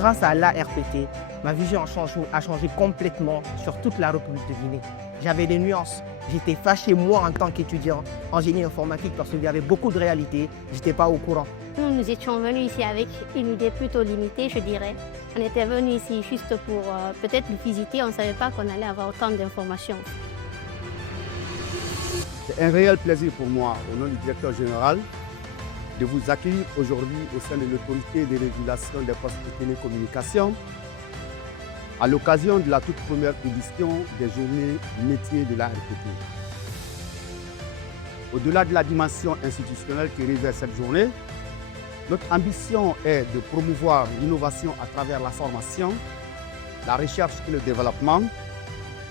Grâce à l'ARPT, ma vision a changé complètement sur toute la République de Guinée. J'avais des nuances. J'étais fâché, moi, en tant qu'étudiant en génie informatique, parce qu'il y avait beaucoup de réalités. Je n'étais pas au courant. Nous étions venus ici avec une idée plutôt limitée, je dirais. On était venus ici juste pour peut-être le visiter. On ne savait pas qu'on allait avoir autant d'informations. C'est un réel plaisir pour moi, au nom du directeur général, de vous accueillir aujourd'hui au sein de l'autorité de régulation des postes de télécommunications à l'occasion de la toute première édition des journées métiers de la RPT. Au-delà de la dimension institutionnelle qui revêt cette journée, notre ambition est de promouvoir l'innovation à travers la formation, la recherche et le développement,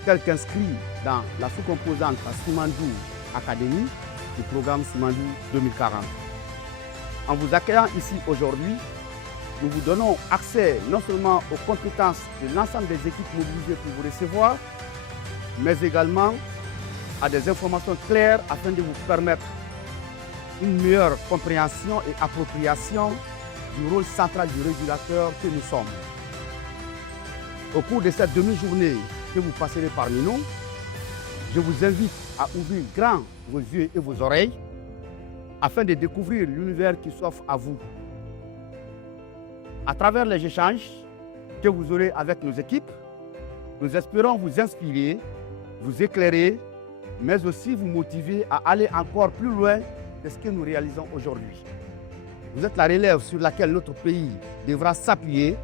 tel qu'inscrit dans la sous-composante Simandou Academy du programme Simandou 2040. En vous accueillant ici aujourd'hui, nous vous donnons accès non seulement aux compétences de l'ensemble des équipes mobilisées pour vous recevoir, mais également à des informations claires afin de vous permettre une meilleure compréhension et appropriation du rôle central du régulateur que nous sommes. Au cours de cette demi-journée que vous passerez parmi nous, je vous invite à ouvrir grand vos yeux et vos oreilles afin de découvrir l'univers qui s'offre à vous. À travers les échanges que vous aurez avec nos équipes, nous espérons vous inspirer, vous éclairer, mais aussi vous motiver à aller encore plus loin de ce que nous réalisons aujourd'hui. Vous êtes la relève sur laquelle notre pays devra s'appuyer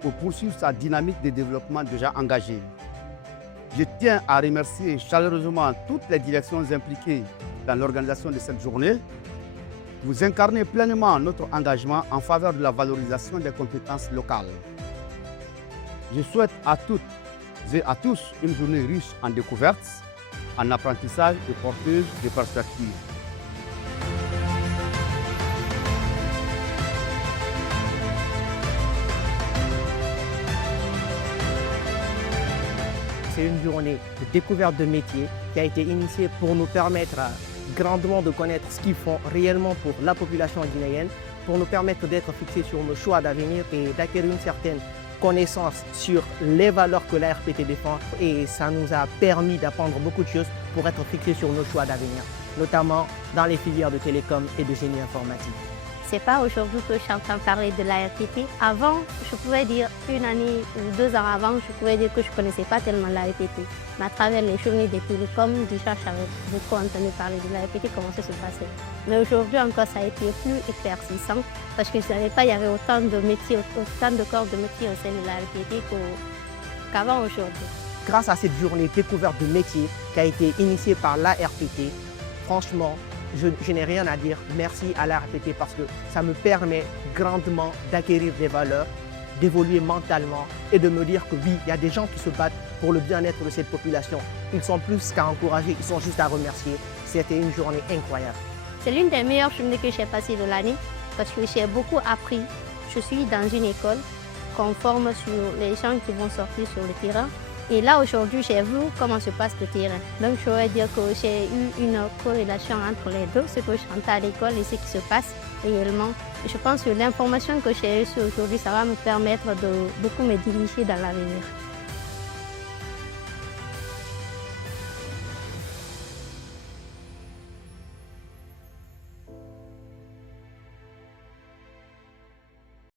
pour poursuivre sa dynamique de développement déjà engagée. Je tiens à remercier chaleureusement toutes les directions impliquées dans l'organisation de cette journée. Vous incarnez pleinement notre engagement en faveur de la valorisation des compétences locales. Je souhaite à toutes et à tous une journée riche en découvertes, en apprentissage et porteuse de perspectives. C'est une journée de découverte de métiers qui a été initiée pour nous permettre grandement de connaître ce qu'ils font réellement pour la population guinéenne, pour nous permettre d'être fixés sur nos choix d'avenir et d'acquérir une certaine connaissance sur les valeurs que la RPT défend. Et ça nous a permis d'apprendre beaucoup de choses pour être fixés sur nos choix d'avenir, notamment dans les filières de télécom et de génie informatique. C'est pas aujourd'hui que je suis en train de parler de la RPT. Avant, je pouvais dire une année ou 2 ans avant, je pouvais dire que je ne connaissais pas tellement la RPT. Mais à travers les journées des télécoms, déjà j'avais beaucoup entendu parler de la RPT, comment ça se passait. Mais aujourd'hui encore, ça a été plus éclaircissant parce que je ne savais pas qu'il y avait autant de métiers, autant de corps de métiers au sein de la RPT qu'avant aujourd'hui. Grâce à cette journée découverte de métiers qui a été initiée par la RPT, franchement, je n'ai rien à dire. Merci à la RPT parce que ça me permet grandement d'acquérir des valeurs, d'évoluer mentalement et de me dire que oui, il y a des gens qui se battent pour le bien-être de cette population. Ils sont plus qu'à encourager, ils sont juste à remercier. C'était une journée incroyable. C'est l'une des meilleures journées que j'ai passées de l'année parce que j'ai beaucoup appris. Je suis dans une école qu'on forme sur les gens qui vont sortir sur le terrain. Et là, aujourd'hui, j'ai vu comment se passe le terrain. Donc, je pourrais dire que j'ai eu une corrélation entre les deux, ce que j'entends à l'école et ce qui se passe réellement. Je pense que l'information que j'ai reçue aujourd'hui, ça va me permettre de beaucoup me diriger dans l'avenir.